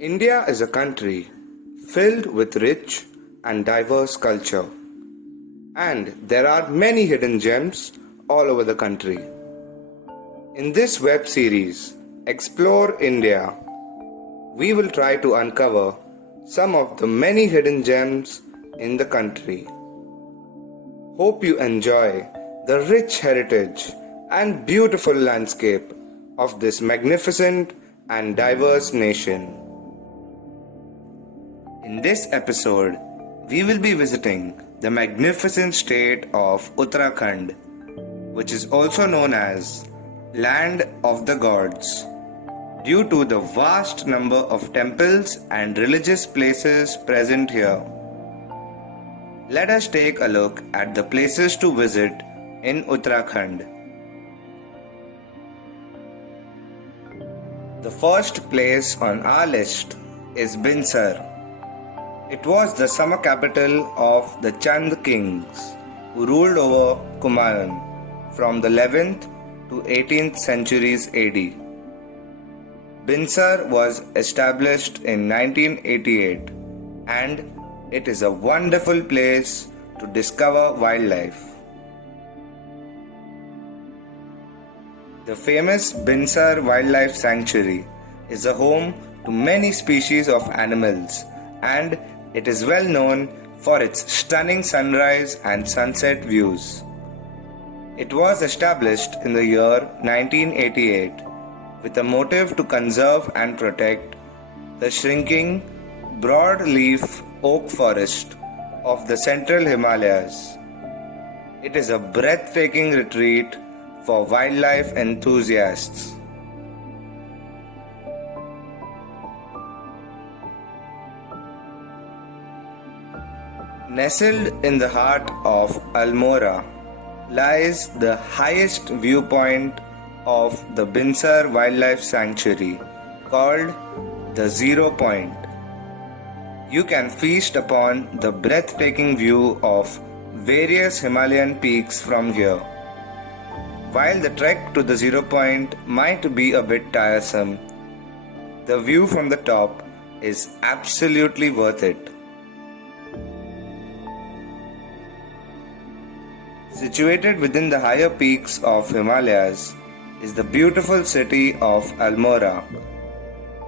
India is a country filled with rich and diverse culture, and there are many hidden gems all over the country. In this web series, Explore India, we will try to uncover some of the many hidden gems in the country. Hope you enjoy the rich heritage and beautiful landscape of this magnificent and diverse nation. In this episode, we will be visiting the magnificent state of Uttarakhand, which is also known as Land of the Gods, due to the vast number of temples and religious places present here. Let us take a look at the places to visit in Uttarakhand. The first place on our list is Binsar. It was the summer capital of the Chand kings who ruled over Kumaon from the 11th to 18th centuries AD. Binsar was established in 1988 and it is a wonderful place to discover wildlife. The famous Binsar Wildlife Sanctuary is a home to many species of animals, and it is well known for its stunning sunrise and sunset views. It was established in the year 1988 with a motive to conserve and protect the shrinking broadleaf oak forest of the central Himalayas. It is a breathtaking retreat for wildlife enthusiasts. Nestled in the heart of Almora lies the highest viewpoint of the Binsar Wildlife Sanctuary, called the Zero Point. You can feast upon the breathtaking view of various Himalayan peaks from here. While the trek to the Zero Point might be a bit tiresome, the view from the top is absolutely worth it. Situated within the higher peaks of Himalayas is the beautiful city of Almora.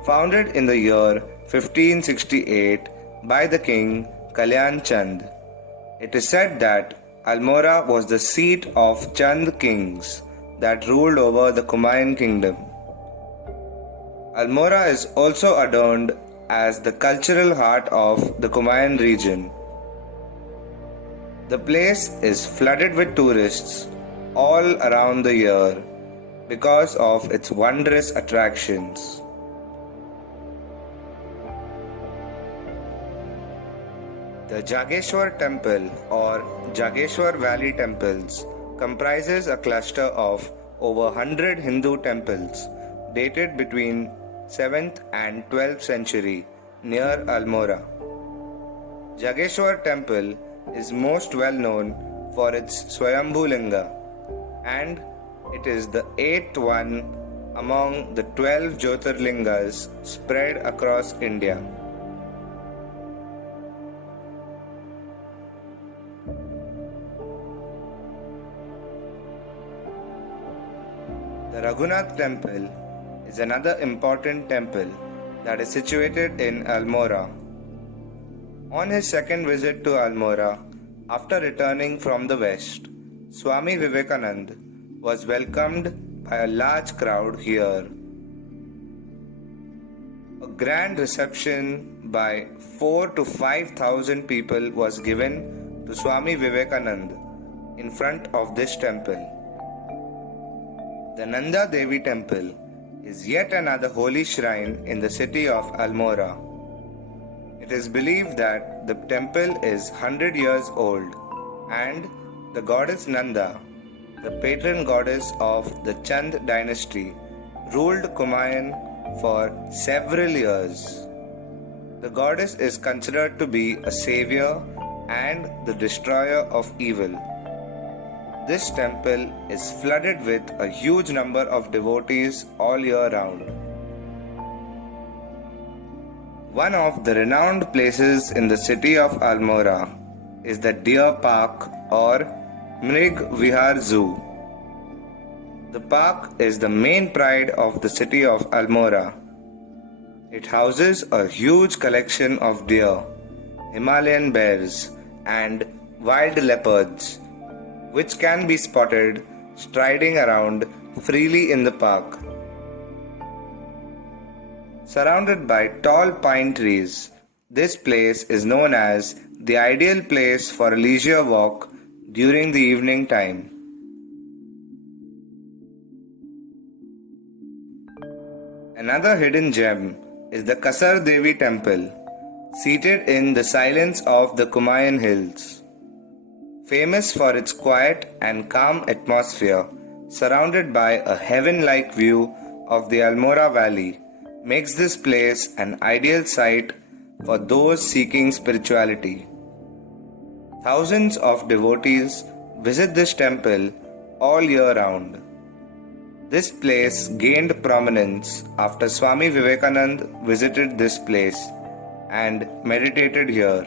Founded in the year 1568 by the king Kalyan Chand. It is said that Almora was the seat of Chand kings that ruled over the Kumaon kingdom. Almora is also adorned as the cultural heart of the Kumaon region. The place is flooded with tourists all around the year because of its wondrous attractions. The Jageshwar Temple or Jageshwar Valley Temples comprises a cluster of over 100 Hindu temples dated between 7th and 12th century near Almora. Jageshwar Temple is most well known for its Swayambhu Linga, and it is the 8th one among the 12 Jyotirlingas spread across India. The Raghunath Temple is another important temple that is situated in Almora. On his second visit to Almora, after returning from the west, Swami Vivekananda was welcomed by a large crowd here. A grand reception by 4,000 to 5,000 people was given to Swami Vivekananda in front of this temple. The Nanda Devi Temple is yet another holy shrine in the city of Almora. It is believed that the temple is 100 years old and the goddess Nanda, the patron goddess of the Chand dynasty, ruled Kumaon for several years. The goddess is considered to be a savior and the destroyer of evil. This temple is flooded with a huge number of devotees all year round. One of the renowned places in the city of Almora is the Deer Park or Mrig Vihar Zoo. The park is the main pride of the city of Almora. It houses a huge collection of deer, Himalayan bears, and wild leopards, which can be spotted striding around freely in the park. Surrounded by tall pine trees, this place is known as the ideal place for a leisure walk during the evening time. Another hidden gem is the Kasar Devi temple, seated in the silence of the Kumayan Hills. Famous for its quiet and calm atmosphere, surrounded by a heaven-like view of the Almora Valley, makes this place an ideal site for those seeking spirituality. Thousands of devotees visit this temple all year round. This place gained prominence after Swami Vivekananda visited this place and meditated here.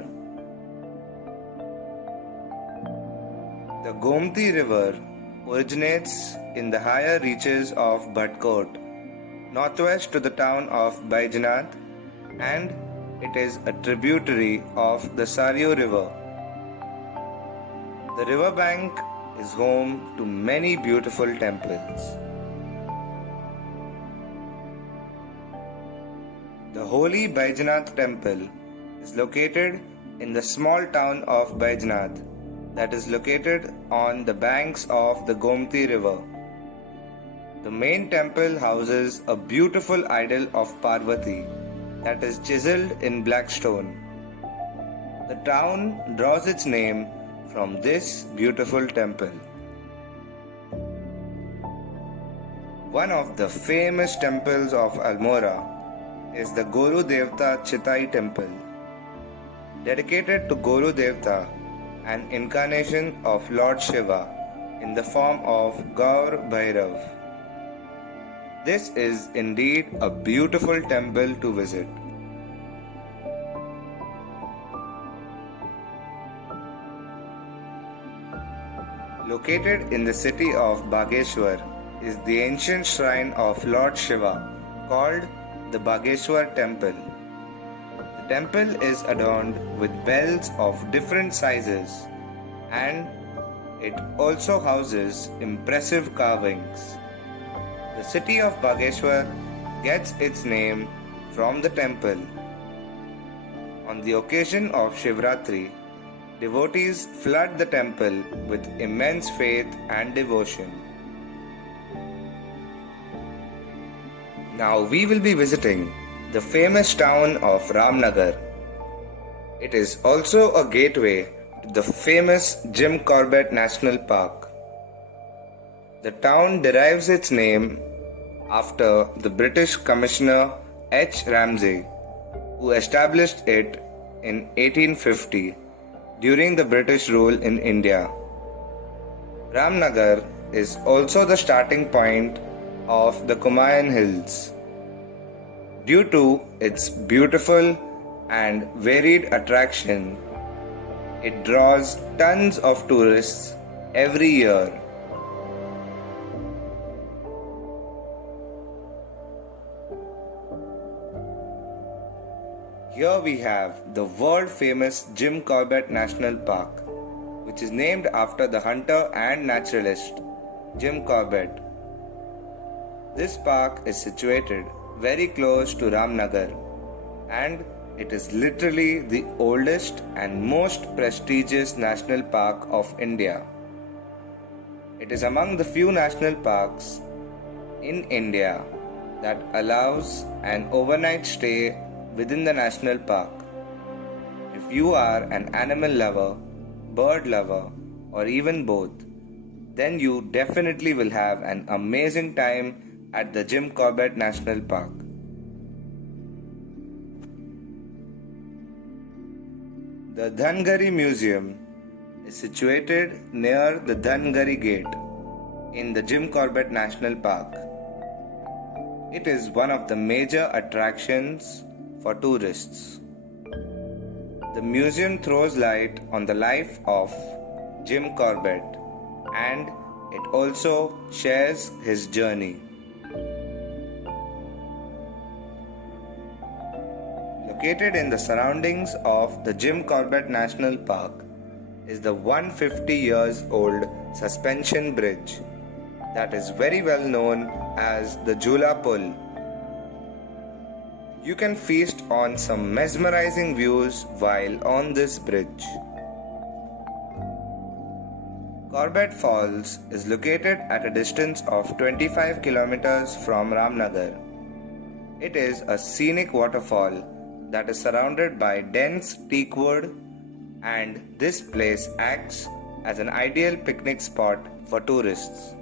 The Gomti River originates in the higher reaches of Bhatkot, northwest to the town of Baijnath, and it is a tributary of the Saryu River. The riverbank is home to many beautiful temples. The Holy Baijnath Temple is located in the small town of Baijnath that is located on the banks of the Gomti River. The main temple houses a beautiful idol of Parvati that is chiseled in black stone. The town draws its name from this beautiful temple. One of the famous temples of Almora is the Guru Devta Chitai temple, dedicated to Guru Devta, an incarnation of Lord Shiva in the form of Gaur Bhairav. This is indeed a beautiful temple to visit. Located in the city of Bageshwar is the ancient shrine of Lord Shiva called the Bageshwar Temple. The temple is adorned with bells of different sizes and it also houses impressive carvings. The city of Bageshwar gets its name from the temple. On the occasion of Shivratri, devotees flood the temple with immense faith and devotion. Now we will be visiting the famous town of Ramnagar. It is also a gateway to the famous Jim Corbett National Park. The town derives its name after the British Commissioner H. Ramsay, who established it in 1850 during the British rule in India. Ramnagar is also the starting point of the Kumayan Hills. Due to its beautiful and varied attraction, it draws tons of tourists every year. Here we have the world famous Jim Corbett National Park, which is named after the hunter and naturalist Jim Corbett. This park is situated very close to Ramnagar and it is literally the oldest and most prestigious national park of India. It is among the few national parks in India that allows an overnight stay within the national park. If you are an animal lover, bird lover, or even both, then you definitely will have an amazing time at the Jim Corbett National Park. The Dhangari Museum is situated near the Dhangari Gate in the Jim Corbett National Park. It is one of the major attractions for tourists. The museum throws light on the life of Jim Corbett, and it also shares his journey. Located in the surroundings of the Jim Corbett National Park is the 150 years old suspension bridge that is very well known as the Jula Pull. You can feast on some mesmerizing views while on this bridge. Corbett Falls is located at a distance of 25 kilometers from Ramnagar. It is a scenic waterfall that is surrounded by dense teak wood, and this place acts as an ideal picnic spot for tourists.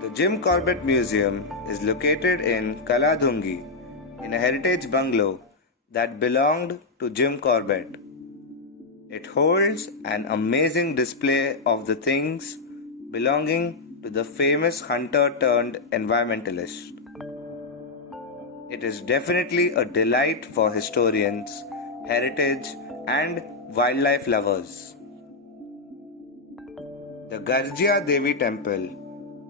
The Jim Corbett Museum is located in Kaladhungi in a heritage bungalow that belonged to Jim Corbett. It holds an amazing display of the things belonging to the famous hunter turned environmentalist. It is definitely a delight for historians, heritage, and wildlife lovers. The Garjia Devi Temple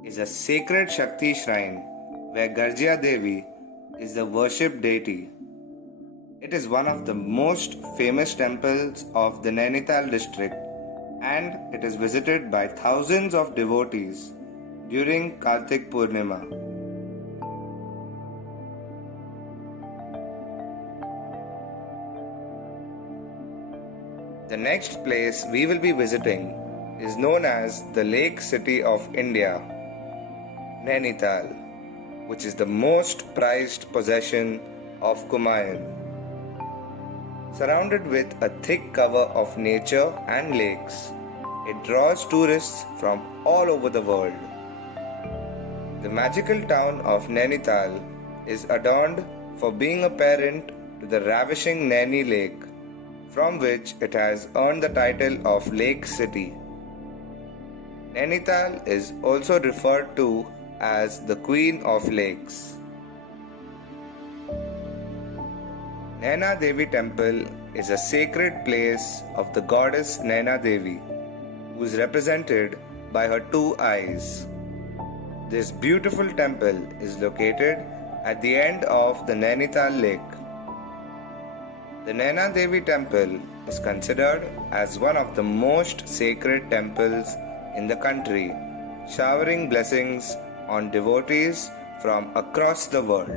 is a sacred Shakti shrine where Garjia Devi is the worshipped deity. It is one of the most famous temples of the Nainital district, and it is visited by thousands of devotees during Kartik Purnima. The next place we will be visiting is known as the Lake City of India, Nainital, which is the most prized possession of Kumaon. Surrounded with a thick cover of nature and lakes, it draws tourists from all over the world. The magical town of Nainital is adorned for being a parent to the ravishing Naini Lake, from which it has earned the title of Lake City. Nainital is also referred to as the Queen of Lakes. Naina Devi Temple is a sacred place of the goddess Naina Devi, who is represented by her two eyes. This beautiful temple is located at the end of the Nainital Lake. The Naina Devi Temple is considered as one of the most sacred temples in the country, showering blessings on devotees from across the world.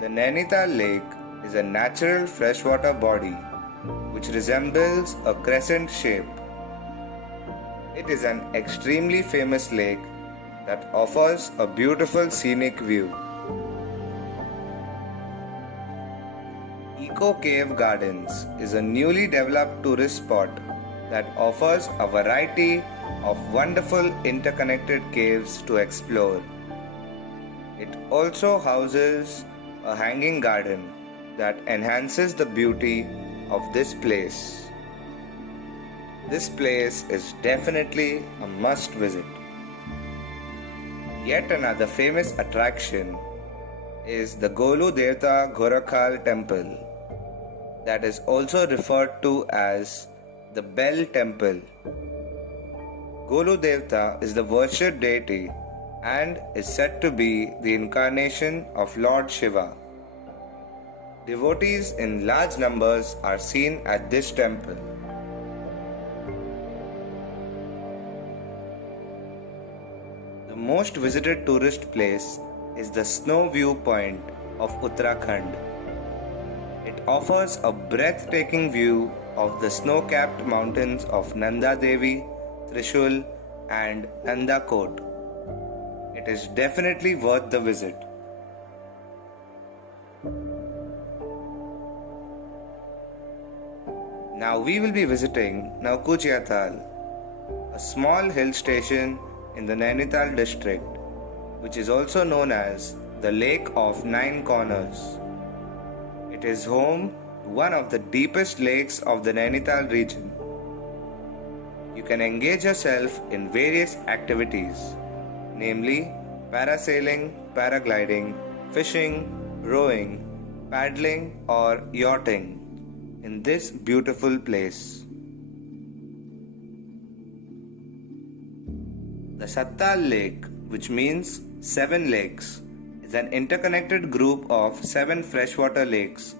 The Nainital Lake is a natural freshwater body which resembles a crescent shape. It is an extremely famous lake that offers a beautiful scenic view. Eco Cave Gardens is a newly developed tourist spot that offers a variety of wonderful interconnected caves to explore. It also houses a hanging garden that enhances the beauty of this place. This place is definitely a must visit. Yet another famous attraction is the Golu Devta Gorakhal Temple, that is also referred to as the Bell Temple. Golu Devta is the worshipped deity and is said to be the incarnation of Lord Shiva. Devotees in large numbers are seen at this temple. The most visited tourist place is the Snow View Point of Uttarakhand. It offers a breathtaking view of the snow-capped mountains of Nanda Devi, Trishul, and Nandakot. It is definitely worth the visit. Now we will be visiting Naukuchiathal, a small hill station in the Nainital district, which is also known as the Lake of Nine Corners. It is home to one of the deepest lakes of the Nainital region. you can engage yourself in various activities, namely parasailing, paragliding, fishing, rowing, paddling, or yachting in this beautiful place. The Sattal Lake, which means 7 lakes, is an interconnected group of 7 freshwater lakes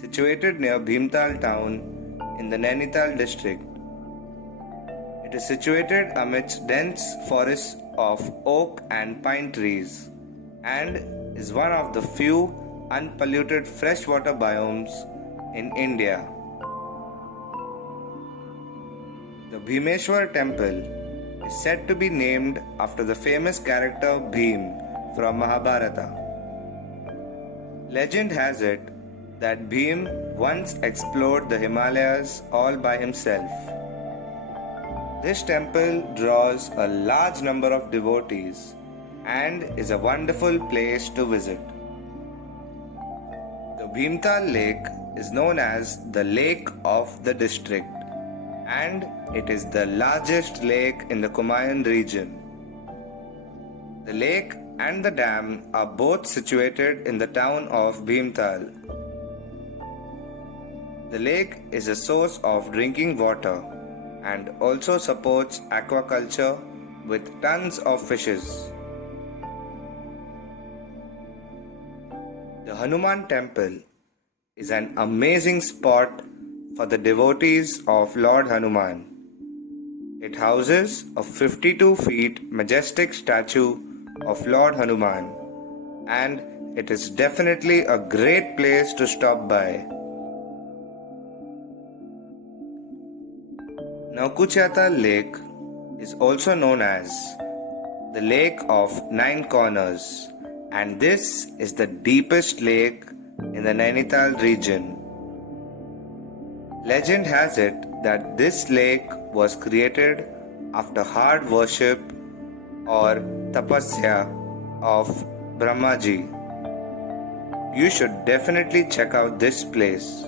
situated near Bhimtal town in the Nainital district. It is situated amidst dense forests of oak and pine trees and is one of the few unpolluted freshwater biomes in India. The Bhimeshwar temple is said to be named after the famous character Bhim from Mahabharata. Legend has it that Bhim once explored the Himalayas all by himself. This temple draws a large number of devotees and is a wonderful place to visit. The Bhimtal Lake is known as the Lake of the District, and it is the largest lake in the Kumaon region. The lake and the dam are both situated in the town of Bhimtal. The lake is a source of drinking water and also supports aquaculture with tons of fishes. The Hanuman Temple is an amazing spot for the devotees of Lord Hanuman. It houses a 52 feet majestic statue of Lord Hanuman, and it is definitely a great place to stop by. Naukuchata Lake is also known as the Lake of 9 Corners, and this is the deepest lake in the Nainital region. Legend has it that this lake was created after hard worship or tapasya of Brahmaji. You should definitely check out this place.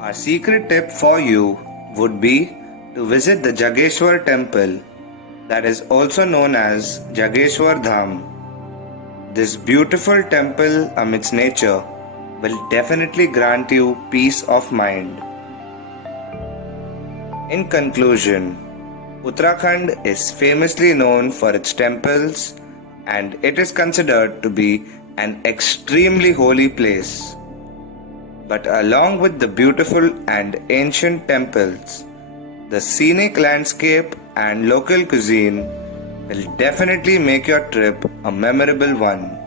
Our secret tip for you would be to visit the Jageshwar temple, that is also known as Jageshwar Dham. This beautiful temple amidst nature will definitely grant you peace of mind. In conclusion, Uttarakhand is famously known for its temples, and it is considered to be an extremely holy place. But along with the beautiful and ancient temples, the scenic landscape and local cuisine will definitely make your trip a memorable one.